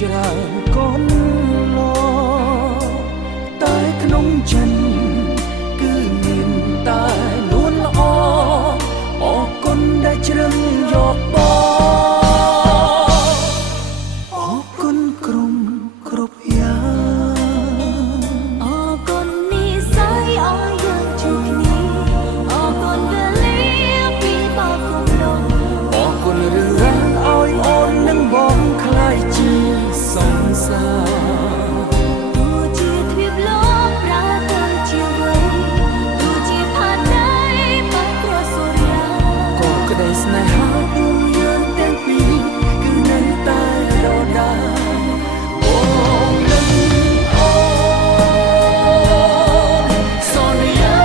ច្រើនកូនឡតែក្នុងចិនគឺមានតែលួនល្អអរគុណដែលជ្រឹងយកបងអរគុណក្រុមគ្រប់យ៉ាងអរគុណនេះស័យឲ្យយើងជួបគ្នាអរគុណវេលាពីបោកគុំលងអរគុណរឿងរ៉ាវឲ្យអូននិងបងខ្លាយជាសង្សារទោះជាទ្វីបលោកប្រើទៅជាវ័យទោះជាផានដីបាត់ព្រោះសូរ្យាក៏ក្តីស្នេហាពួកយើងទាំងពីរគឺនៅតែដដែលបងនឹងអូនសន្យា